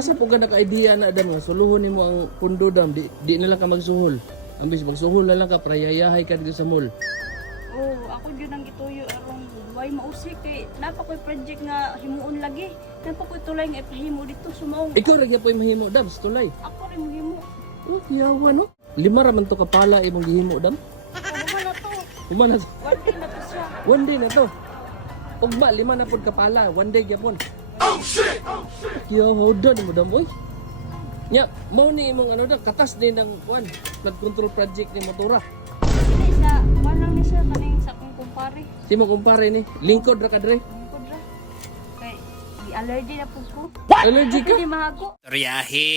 Asa po ka naka-idea na dam nga suluhon nimo ang pundo dam di, di na lang ka magsuhol. Ambis magsuhol na lang ka prayayahay ka dito sa mall. Oh, ako jud ang gituyo aron way mausik kay napa koy project nga himuon lagi. Napa koy tulay nga ipahimo dito sumaong. Ikaw ra gyapon mahimo dam sa tulay. Ako rin mahimo. Oh, yawa no. Lima ra man to kapala imong gihimo dam. Ano na to? Uma na One day na to siya. one day na to. Ugma lima na pud kapala, one day gyapon. Oh shit! Oh shit! Yawa dam mo dam oy. Nya, mo ni imong ano dam katas din ng kuan, flood control project ni motora. Dili sa wala ni siya kaning sa akong kumpare. Si mo kumpare ni, lingkod ra ka dre. Lingkod ra. Kay di allergy na pud ko. Allergy ka? Di mahago. Riyahe.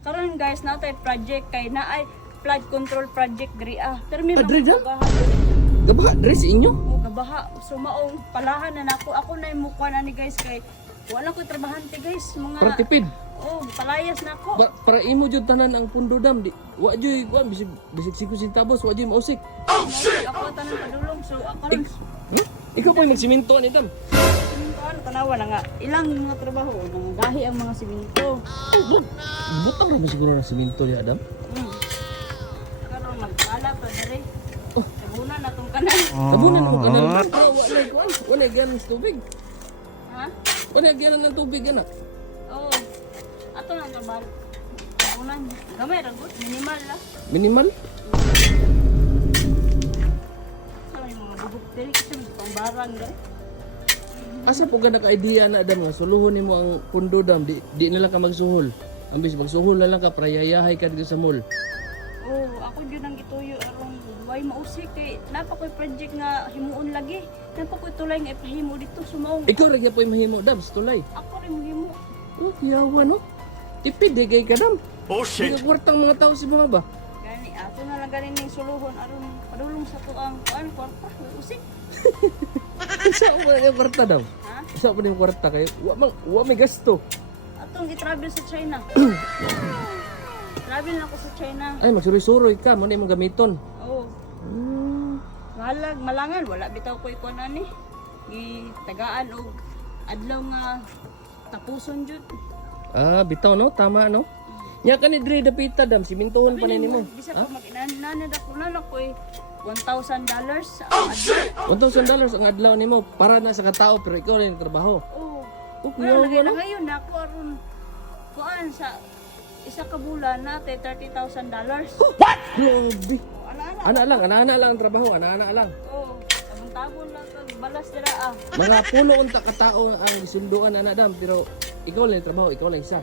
Karon guys, na tay project kay na ay flood control project diri ah. Pero may Ah, mga gabaha. Gabaha dre sa inyo? Oh, gabaha. Sumaong palahan na nako. Ako na yung mukha na ni guys kay wala ko trabahante guys. Mga Para tipid. Oh, palayas na ako. Pa, para imo jud tanan ang pundo dam di. Wa joy kuan bisig bisig siku sintabos wa joy mausik. Ako tanan padulong so ako rin Hmm? Ikaw yung nagsiminto ni dam. simintoan tanawa na nga ilang mga trabaho nang gahi ang mga siminto. Butang ra mo siguro ng siminto ni Adam. Hmm. Karon magpala pa dere. Oh. Sabuna na tong kanan. Tabunan mo kanan. Pero wala kuan, wala gan sa tubig. Ha? Wala gan ng tubig ana. Oo. Ato lang trabaho. Unan, gamay ra gud, minimal la. Minimal. Sa may mga bubuk diri kasi pang barang dere. Asa po ka naka-idea na Adam nga suluhon nimo ang pundo dam di, di na lang ka magsuhol. Ambis magsuhol na lang ka prayayahay ka dito sa mall. Oh, ako jud ang gituyo aron way mausik kay napa koy project nga himuon lagi. Napa koy tulay nga ipahimo dito sumaong. Ikaw ra gyapon mahimo dam sa tulay. Ako rin mahimo. Oh, yawa no. Tipid di kay kadam. Oh Shit. kwartang mga tao si mga ba? Gani ato na lang ganin ning suluhon aron padulong sa tuang kuan kwarta usik. Sa mo yung kwarta daw. Ha? Sa mo yung kwarta kay wa mang wa may gasto. Atong i-travel sa China. Travel na ako sa China. Ay magsuroy-suroy ka mo na imong gamiton. Oh, Hmm. mahalag malangan wala bitaw koy kuan ani. Gi tagaan og adlaw nga tapuson jud. Ah, bitaw no, tama no. Nya ka ni Dre dapita dam simintuhon pa ni mo. Bisa pa mag-inananad ako na ko eh. $1,000 dollars ang adlaw. 1,000 dollars ang adlaw nimo para na sa katao pero ikaw rin trabaho. Oh. Oh, Wala kuya, na ngayon na ako aron kuan sa isa ka bulan natin $30,000 dollars. Grabe. Ana ana. Ana lang, ana-ana lang ang trabaho, ana-ana lang. Oh, tabon-tabon lang kag balas dira ah. Mga pulo unta ka tao ang gisunduan ana dam pero ikaw lang yung trabaho, ikaw lang isa.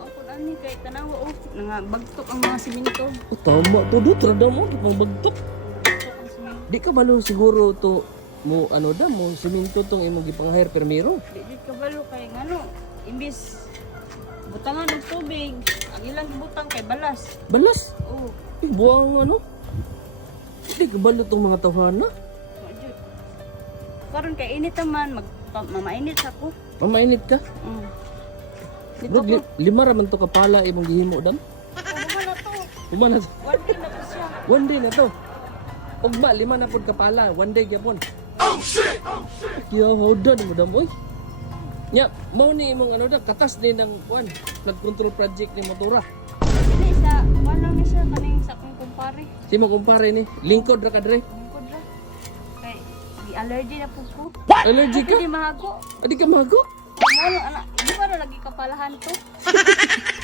Ako ani kay tanawa oh nga bagtok ang mga siminto. Oh, tama to do trada mo pang bagtok. Di ka balo siguro to mo ano da mo siminto tong imong gipangahir permiro. Di di kabalo kay ngano imbis butangan ng tubig ang ilang gibutang kay balas. Balas. Oh, Di buwang ano. Di ka balo tong mga tawhana. Karon kay init naman mag mamainit ako. Mamainit ka. Mm. Dito Bro, ko. lima ra man to kapala imong gihimo dam. Na to? Lima na to. One day na to siya. One day na to. Ugma lima na pud kapala, one day gyapon. Oh shit! Oh shit! Yo, hold on mo dam oy. Nya, mo ni imong ano da katas din ng kuan, flood control project ni motora. Dili sa wala ni siya kaning sa akong kumpare. Si mo kumpare ni, lingkod ra ka dre. Lingkod ra. Kay di allergy na pud ko. Allergy ka? Di mahago. Adi ka mago? Mo ana, di ba lagi kapalahan to?